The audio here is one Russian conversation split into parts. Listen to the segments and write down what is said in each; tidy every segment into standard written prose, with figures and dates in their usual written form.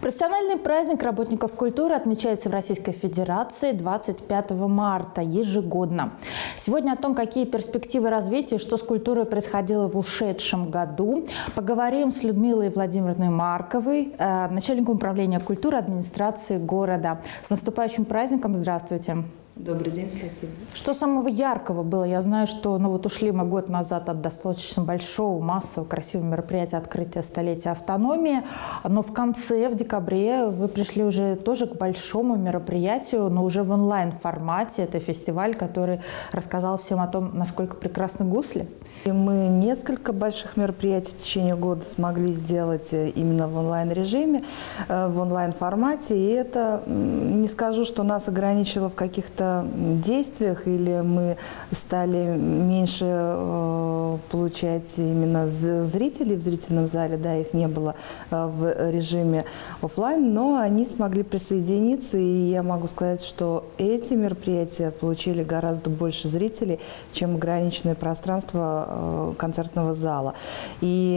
Профессиональный праздник работников культуры отмечается в Российской Федерации 25 марта ежегодно. Сегодня о том, какие перспективы развития, что с культурой происходило в ушедшем году, поговорим с Людмилой Владимировной Марковой, начальником управления культуры администрации города. С наступающим праздником! Здравствуйте! Добрый день, спасибо. Что самого яркого было? Я знаю, что ушли мы год назад от достаточно большого, массового, красивого мероприятия открытия столетия автономии, но в конце, в декабре, вы пришли уже тоже к большому мероприятию, но уже в онлайн-формате. Это фестиваль, который рассказал всем о том, насколько прекрасны гусли. И мы несколько больших мероприятий в течение года смогли сделать именно в онлайн-режиме, в онлайн-формате. И это, не скажу, что нас ограничило в каких-то действиях, или мы стали меньше получать именно зрителей в зрительном зале, да, их не было в режиме офлайн, но они смогли присоединиться, и я могу сказать, что эти мероприятия получили гораздо больше зрителей, чем ограниченное пространство концертного зала. И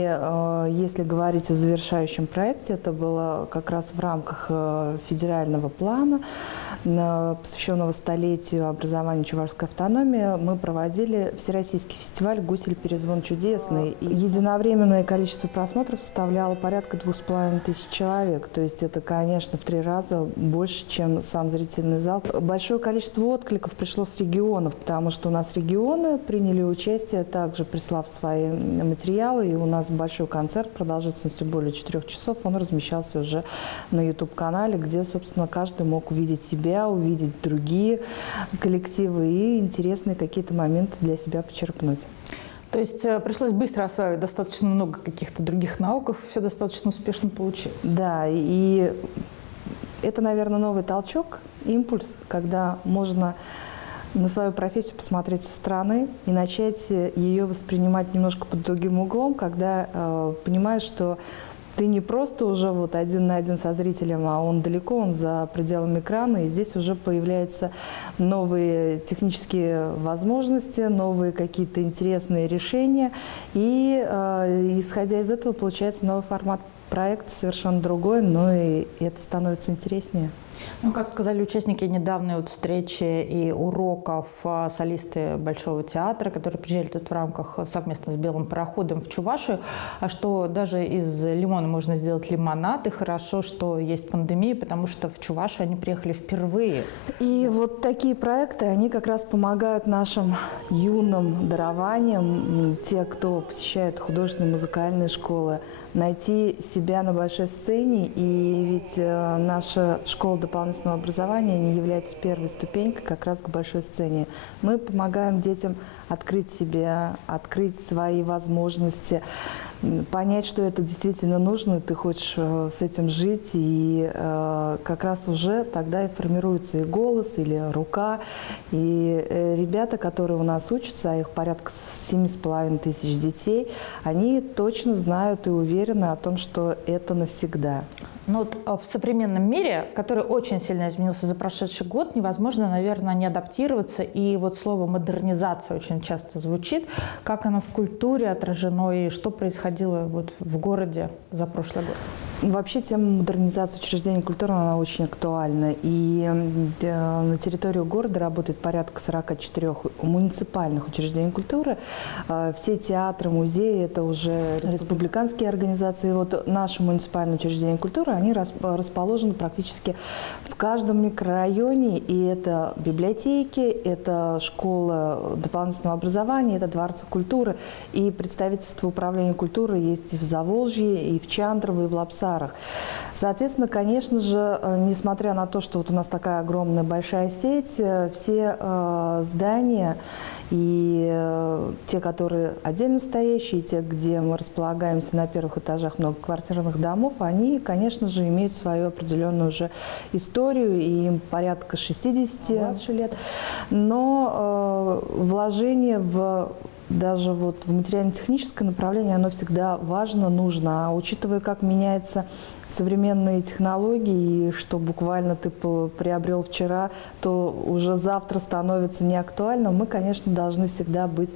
если говорить о завершающем проекте, это было как раз в рамках федерального плана, посвященного столетию образования Чувашской автономии, мы проводили всероссийский фестиваль «Гусель перезвон чудесный». И единовременное количество просмотров составляло порядка 2500 человек. То есть это, конечно, в 3 раза больше, чем сам зрительный зал. Большое количество откликов пришло с регионов, потому что у нас регионы приняли участие, также прислав свои материалы. И у нас большой концерт продолжительностью более 4 часов. Он размещался уже на YouTube-канале, где, собственно, каждый мог увидеть себя, увидеть другие коллективы и интересные какие-то моменты для себя почерпнуть. То есть пришлось быстро осваивать достаточно много каких-то других навыков, все достаточно успешно получилось. Да, и это, наверное, новый толчок, импульс, когда можно на свою профессию посмотреть со стороны и начать ее воспринимать немножко под другим углом, когда понимаешь, что ты не просто уже вот один на один со зрителем, а он далеко, он за пределами экрана, и здесь уже появляются новые технические возможности, новые какие-то интересные решения, и исходя из этого получается новый формат проекта, совершенно другой, но и это становится интереснее. Ну, как сказали участники недавней встречи и уроков, солисты Большого театра, которые приезжали тут в рамках совместно с Белым пароходом в Чувашию, а что даже из лимона можно сделать лимонад, и хорошо, что есть пандемия, потому что в Чувашию они приехали впервые. И вот такие проекты, они как раз помогают нашим юным дарованиям, те, кто посещает художественные музыкальные школы, найти себя на большой сцене. И ведь наша школа дополнительного образования не является первой ступенькой как раз к большой сцене. Мы помогаем детям открыть себя, открыть свои возможности, понять, что это действительно нужно, ты хочешь с этим жить, и как раз уже тогда и формируется и голос, или рука. И ребята, которые у нас учатся, а их порядка 7500 детей, они точно знают и уверены о том, что это навсегда. Но вот в современном мире, который очень сильно изменился за прошедший год, невозможно, наверное, не адаптироваться. И вот слово «модернизация» очень часто звучит. Как оно в культуре отражено и что происходило вот в городе за прошлый год? Вообще тема модернизации учреждений культуры, она очень актуальна. И на территории города работает порядка 44 муниципальных учреждений культуры. Все театры, музеи – это уже республиканские организации. Вот наше муниципальное учреждение культуры, они расположены практически в каждом микрорайоне. И это библиотеки, это школа дополнительного образования, это дворцы культуры. И представительство управления культуры есть и в Заволжье, и в Чандрово, и в Лапсарах. Соответственно, конечно же, несмотря на то, что вот у нас такая огромная большая сеть, все здания, и те, которые отдельно стоящие, и те, где мы располагаемся на первых этажах многоквартирных домов, они, конечно же, имеют свою определенную уже историю, и им порядка 60 лет. Но вложение даже вот в материально-техническое направление, оно всегда важно, нужно. А учитывая, как меняется современные технологии, и что буквально ты приобрел вчера, то уже завтра становится неактуальным. Мы, конечно, должны всегда быть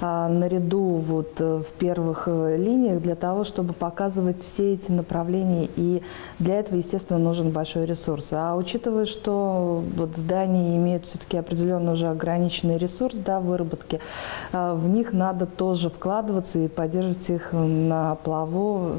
наряду вот в первых линиях для того, чтобы показывать все эти направления. И для этого, естественно, нужен большой ресурс. А учитывая, что вот здания имеют все-таки определенно уже ограниченный ресурс, да, выработки, в них надо тоже вкладываться и поддерживать их на плаву.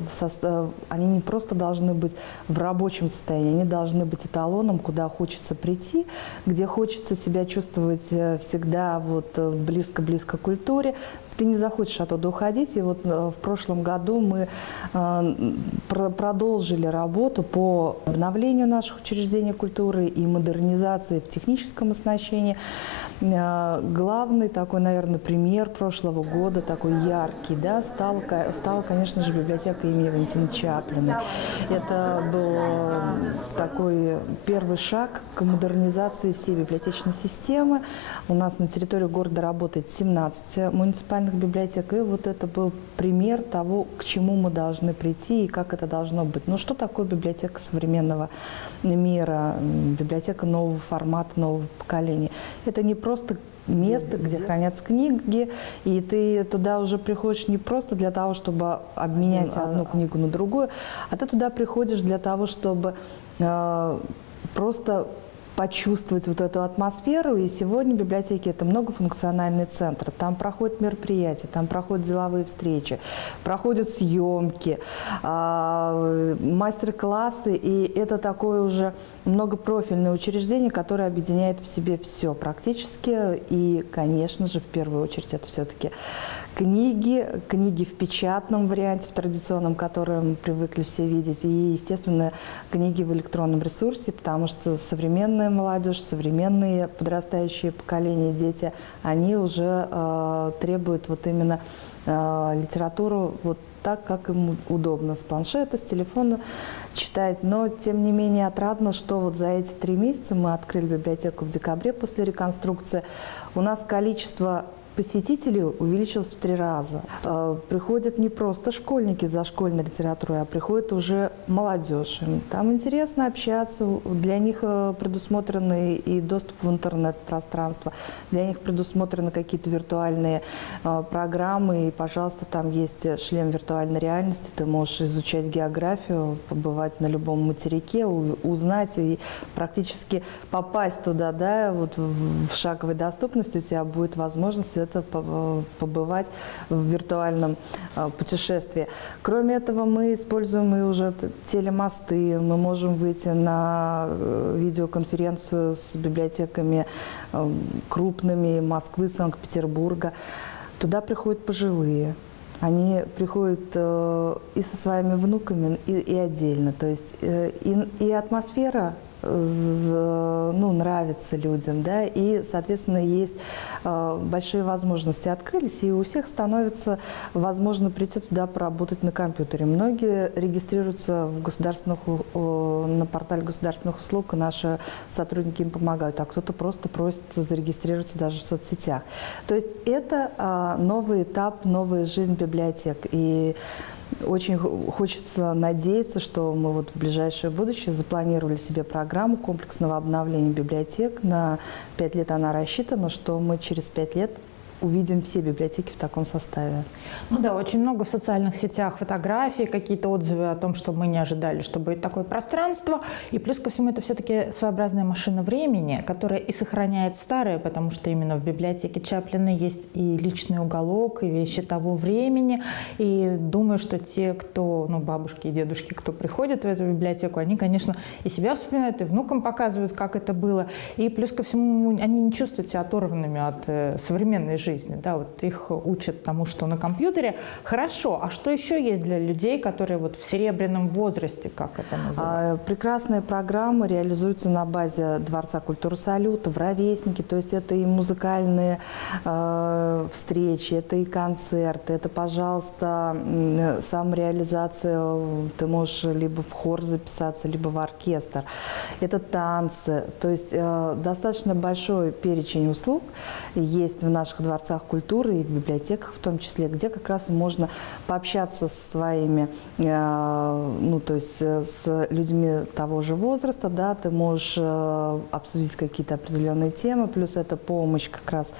Они не просто должны быть в рабочем состоянии, они должны быть эталоном, куда хочется прийти, где хочется себя чувствовать всегда вот близко-близко к культуре. Ты не захочешь оттуда уходить. И вот в прошлом году мы продолжили работу по обновлению наших учреждений культуры и модернизации в техническом оснащении. Главный такой, наверное, пример прошлого года, такой яркий, да, стала, конечно же, библиотека имени Валентина Чаплина. Это был такой первый шаг к модернизации всей библиотечной системы. У нас на территории города работает 17 муниципальных библиотек, и вот это был пример того, к чему мы должны прийти и как это должно быть. Ну, что такое библиотека современного мира, библиотека нового формата, нового поколения? Это не просто место, где хранятся книги, и ты туда уже приходишь не просто для того, чтобы обменять одну книгу на другую, а ты туда приходишь для того, чтобы просто почувствовать вот эту атмосферу. И сегодня библиотеки – это многофункциональный центр. Там проходят мероприятия, там проходят деловые встречи, проходят съемки, мастер-классы. И это такое уже многопрофильное учреждение, которое объединяет в себе все практически. И, конечно же, в первую очередь это все-таки книги в печатном варианте, в традиционном, который мы привыкли все видеть, и, естественно, книги в электронном ресурсе, потому что современная молодежь, современные подрастающие поколения, дети, они уже требуют вот именно литературу вот так, как им удобно, с планшета, с телефона читать. Но, тем не менее, отрадно, что вот за эти 3 месяца мы открыли библиотеку в декабре после реконструкции. У нас количество посетителей увеличилось в 3 раза. Приходят не просто школьники за школьной литературой, а приходит уже молодежь. Там интересно общаться, для них предусмотрены и доступ в интернет-пространство, для них предусмотрены какие-то виртуальные программы, и, пожалуйста, там есть шлем виртуальной реальности, ты можешь изучать географию, побывать на любом материке, узнать и практически попасть туда, да, вот в шаговой доступности у тебя будет возможность это побывать в виртуальном путешествии. Кроме этого, мы используем и уже телемосты, мы можем выйти на видеоконференцию с библиотеками крупными Москвы, Санкт-Петербурга. Туда приходят пожилые. Они приходят и со своими внуками, и отдельно. То есть и атмосфера нравится людям, да, и, соответственно, есть большие возможности открылись, и у всех становится возможно прийти туда поработать на компьютере. Многие регистрируются на портале государственных услуг, и наши сотрудники им помогают, а кто-то просто просит зарегистрироваться даже в соцсетях. То есть это новый этап, новая жизнь библиотек. И очень хочется надеяться, что мы вот в ближайшее будущее запланировали себе программу комплексного обновления библиотек. На 5 лет она рассчитана, что мы через 5 лет увидим все библиотеки в таком составе. Ну да, очень много в социальных сетях фотографий, какие-то отзывы о том, что мы не ожидали, что будет такое пространство. И плюс ко всему это все-таки своеобразная машина времени, которая и сохраняет старое, потому что именно в библиотеке Чаплина есть и личный уголок, и вещи того времени. И думаю, что те, кто, бабушки и дедушки, кто приходит в эту библиотеку, они, конечно, и себя вспоминают, и внукам показывают, как это было. И плюс ко всему они не чувствуют себя оторванными от современной жизни. Да, вот их учат тому, что на компьютере. Хорошо, а что еще есть для людей, которые вот в серебряном возрасте, как это называется? Прекрасные программы реализуются на базе Дворца культуры «Салют», в «Ровесники», то есть это и музыкальные встречи, это и концерты, это, пожалуйста, самореализация, ты можешь либо в хор записаться, либо в оркестр, это танцы, то есть достаточно большой перечень услуг есть в наших дворцах дворцах культуры и в библиотеках в том числе, где как раз можно пообщаться со своими, ну, то есть с людьми того же возраста, да, ты можешь обсудить какие-то определенные темы, плюс это помощь как раз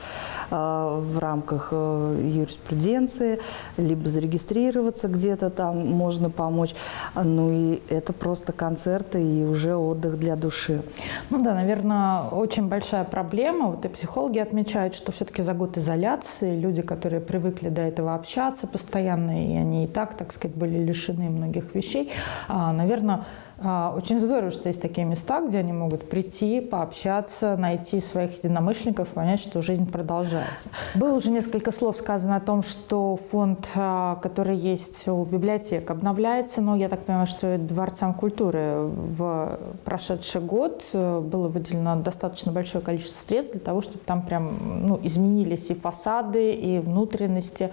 в рамках юриспруденции, либо зарегистрироваться где-то там можно помочь. Ну и это просто концерты и уже отдых для души. Ну да, наверное, очень большая проблема. Вот и психологи отмечают, что все-таки за год изоляции люди, которые привыкли до этого общаться постоянно, и они и так сказать, были лишены многих вещей, наверное, очень здорово, что есть такие места, где они могут прийти, пообщаться, найти своих единомышленников, понять, что жизнь продолжается. Было уже несколько слов сказано о том, что фонд, который есть у библиотек, обновляется, но я так понимаю, что и Дворцам культуры в прошедший год было выделено достаточно большое количество средств для того, чтобы там прям изменились и фасады, и внутренности.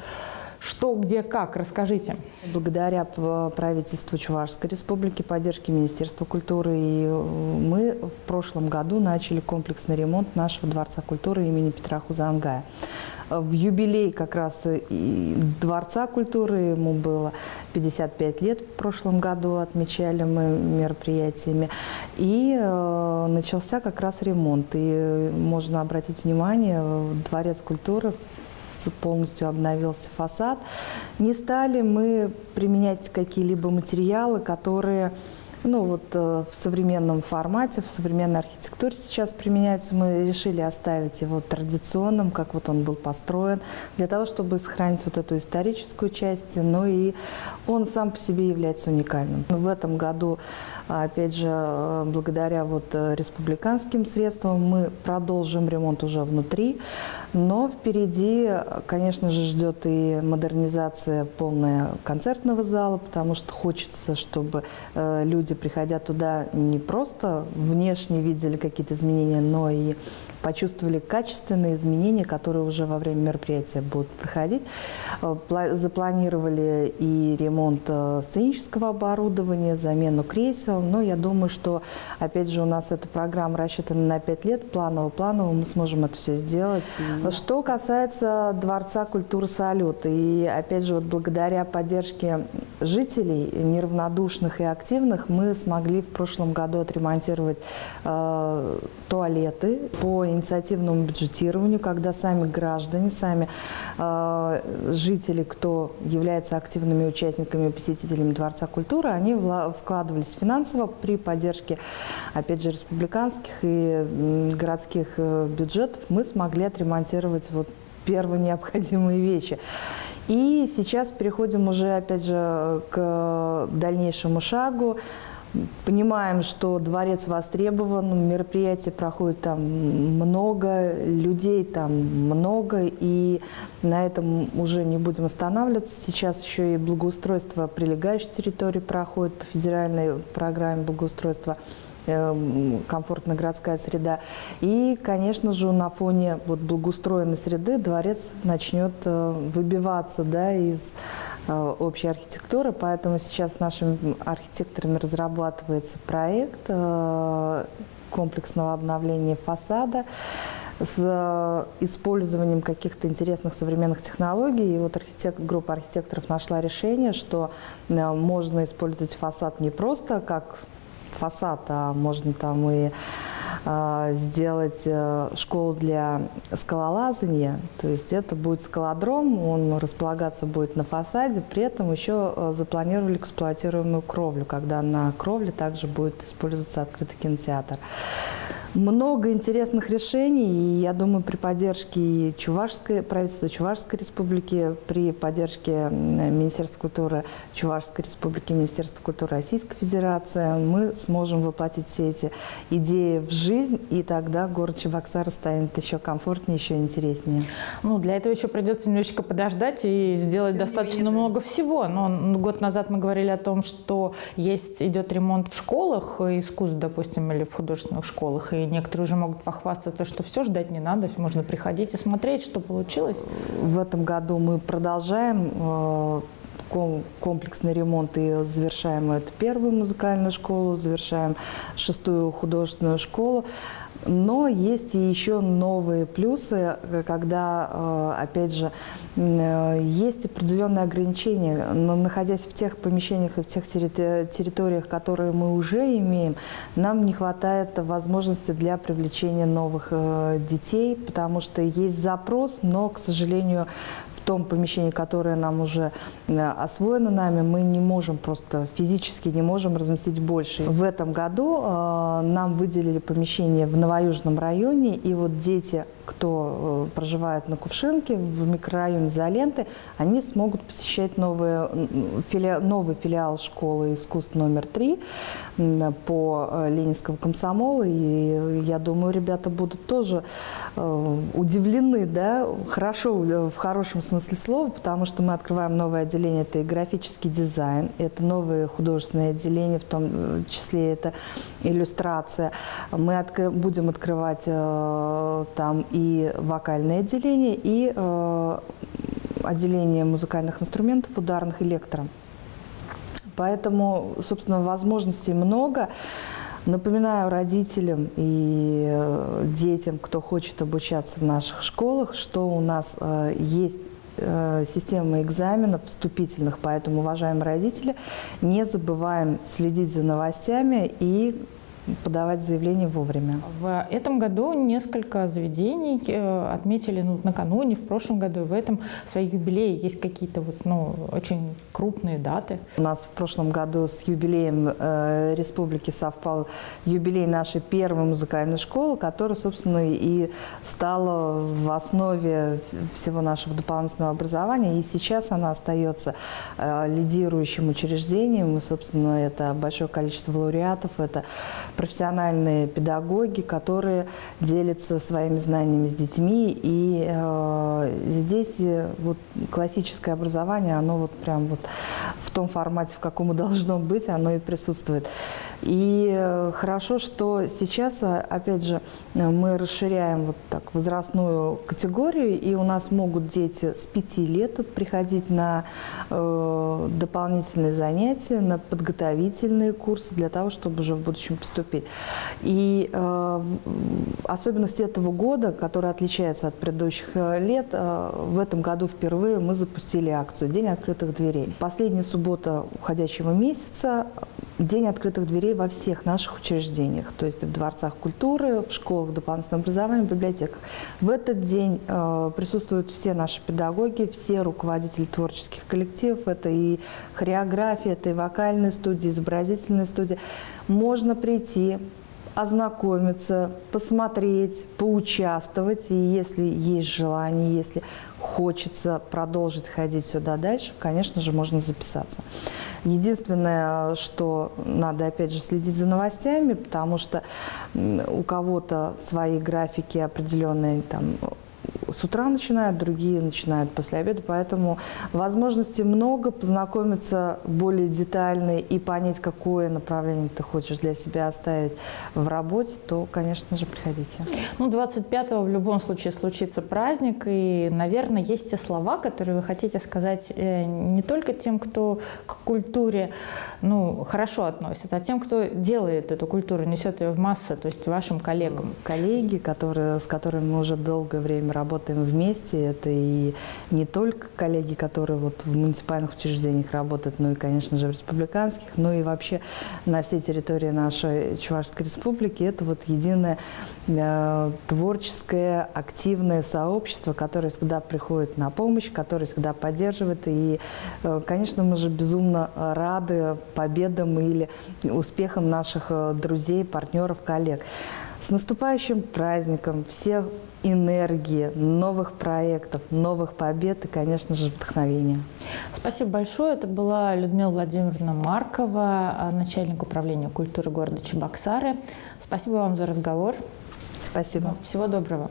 Что, где, как? Расскажите. Благодаря правительству Чувашской республики, поддержке Министерства культуры, мы в прошлом году начали комплексный ремонт нашего Дворца культуры имени Петра Хузангая. В юбилей как раз и Дворца культуры, ему было 55 лет в прошлом году, отмечали мы мероприятиями, и начался как раз ремонт. И можно обратить внимание, Дворец культуры полностью обновился фасад. Не стали мы применять какие-либо материалы, которые в современном формате, в современной архитектуре сейчас применяются. Мы решили оставить его традиционным, как вот он был построен, для того, чтобы сохранить вот эту историческую часть, но и он сам по себе является уникальным. В этом году, опять же, благодаря республиканским средствам мы продолжим ремонт уже внутри, но впереди, конечно же, ждет и модернизация полная концертного зала, потому что хочется, чтобы люди, приходя туда, не просто внешне видели какие-то изменения, но и почувствовали качественные изменения, которые уже во время мероприятия будут проходить. Запланировали и ремонт сценического оборудования, замену кресел. Но я думаю, что, опять же, у нас эта программа рассчитана на 5 лет. Планово мы сможем это все сделать. Что касается Дворца культуры «Салют», и, опять же, благодаря поддержке жителей, неравнодушных и активных, мы смогли в прошлом году отремонтировать туалеты по инициативному бюджетированию, когда сами граждане, сами жители, кто является активными участниками и посетителями Дворца культуры, они вкладывались финансово при поддержке, опять же, республиканских и городских бюджетов. Мы смогли отремонтировать первые необходимые вещи. И сейчас переходим уже, опять же, к дальнейшему шагу. Понимаем, что дворец востребован, мероприятий проходит там много, людей там много, и на этом уже не будем останавливаться. Сейчас еще и благоустройство прилегающей территории проходит по федеральной программе благоустройства, комфортная городская среда. И, конечно же, на фоне благоустроенной среды дворец начнет выбиваться, из общей архитектуры, поэтому сейчас нашими архитекторами разрабатывается проект комплексного обновления фасада с использованием каких-то интересных современных технологий. И группа архитекторов нашла решение, что можно использовать фасад не просто как фасад, а можно там и сделать школу для скалолазания, то есть это будет скалодром, он располагаться будет на фасаде, при этом еще запланировали эксплуатируемую кровлю, когда на кровле также будет использоваться открытый кинотеатр. Много интересных решений, и я думаю, при поддержке правительства Чувашской республики, при поддержке Министерства культуры Чувашской республики, Министерства культуры Российской Федерации мы сможем воплотить все эти идеи в жизнь, и тогда город Чебоксары станет еще комфортнее, еще интереснее. Для этого еще придется немножечко подождать и сделать достаточно много всего. Но год назад мы говорили о том, что идет ремонт в школах искусств, допустим, или в художественных школах, и некоторые уже могут похвастаться, что все ждать не надо, можно приходить и смотреть, что получилось. В этом году мы продолжаем комплексный ремонт и завершаем эту первую музыкальную школу, завершаем 6-ю художественную школу. Но есть и еще новые плюсы, когда, опять же, есть определенные ограничения. Но находясь в тех помещениях и в тех территориях, которые мы уже имеем, нам не хватает возможности для привлечения новых детей, потому что есть запрос, но, к сожалению, в том помещении, которое нам уже освоено нами, мы не можем просто физически не можем разместить больше. В этом году нам выделили помещение в Новоюжном районе, и вот дети, кто проживает на Кувшинке, в микрорайоне Изоленты, они смогут посещать новый филиал школы искусств номер 3 по Ленинскому комсомолу. И я думаю, ребята будут тоже удивлены, да, хорошо, в хорошем смысле слова, потому что мы открываем новое отделение, это и графический дизайн, это новое художественное отделение, в том числе это иллюстрация. Мы будем открывать там и вокальное отделение, и отделение музыкальных инструментов, ударных, электро. Поэтому, собственно, возможностей много. Напоминаю родителям и детям, кто хочет обучаться в наших школах, что у нас есть система экзаменов вступительных, поэтому, уважаемые родители, не забываем следить за новостями и подавать заявление вовремя. В этом году несколько заведений отметили накануне, в прошлом году и в этом свои юбилеи. Есть какие-то очень крупные даты? У нас в прошлом году с юбилеем республики совпал юбилей нашей первой музыкальной школы, которая, собственно, и стала в основе всего нашего дополнительного образования. И сейчас она остается лидирующим учреждением. И, собственно, это большое количество лауреатов, это профессиональные педагоги, которые делятся своими знаниями с детьми. И здесь вот классическое образование, оно вот прям вот в том формате, в каком должно быть, оно и присутствует. И хорошо, что сейчас, опять же, мы расширяем вот так возрастную категорию, и у нас могут дети с 5 лет приходить на дополнительные занятия, на подготовительные курсы для того, чтобы уже в будущем поступить. И особенность этого года, которая отличается от предыдущих лет, в этом году впервые мы запустили акцию «День открытых дверей». Последняя суббота уходящего месяца – День открытых дверей во всех наших учреждениях, то есть в дворцах культуры, в школах дополнительного образования, в библиотеках. В этот день присутствуют все наши педагоги, все руководители творческих коллективов. Это и хореография, это и вокальные студии, изобразительные студии. Можно прийти, ознакомиться, посмотреть, поучаствовать. И если есть желание, если хочется продолжить ходить сюда дальше, конечно же, можно записаться. Единственное, что надо, опять же, следить за новостями, потому что у кого-то свои графики определенные, там, с утра начинают, другие начинают после обеда, поэтому возможностей много, познакомиться более детально и понять, какое направление ты хочешь для себя оставить в работе, то, конечно же, приходите. 25-го в любом случае случится праздник, и, наверное, есть те слова, которые вы хотите сказать не только тем, кто к культуре хорошо относится, а тем, кто делает эту культуру, несет ее в массы, то есть вашим коллегам. Коллеги, с которыми мы уже долгое время работаем вместе, это и не только коллеги, которые вот в муниципальных учреждениях работают, но и, конечно же, в республиканских, но и вообще на всей территории нашей Чувашской республики. Это вот единое творческое, активное сообщество, которое всегда приходит на помощь, которое всегда поддерживает. И, конечно, мы же безумно рады победам или успехам наших друзей, партнеров, коллег. С наступающим праздником! Всех энергии, новых проектов, новых побед и, конечно же, вдохновения. Спасибо большое. Это была Людмила Владимировна Маркова, начальник управления культуры города Чебоксары. Спасибо вам за разговор. Спасибо. Всего доброго.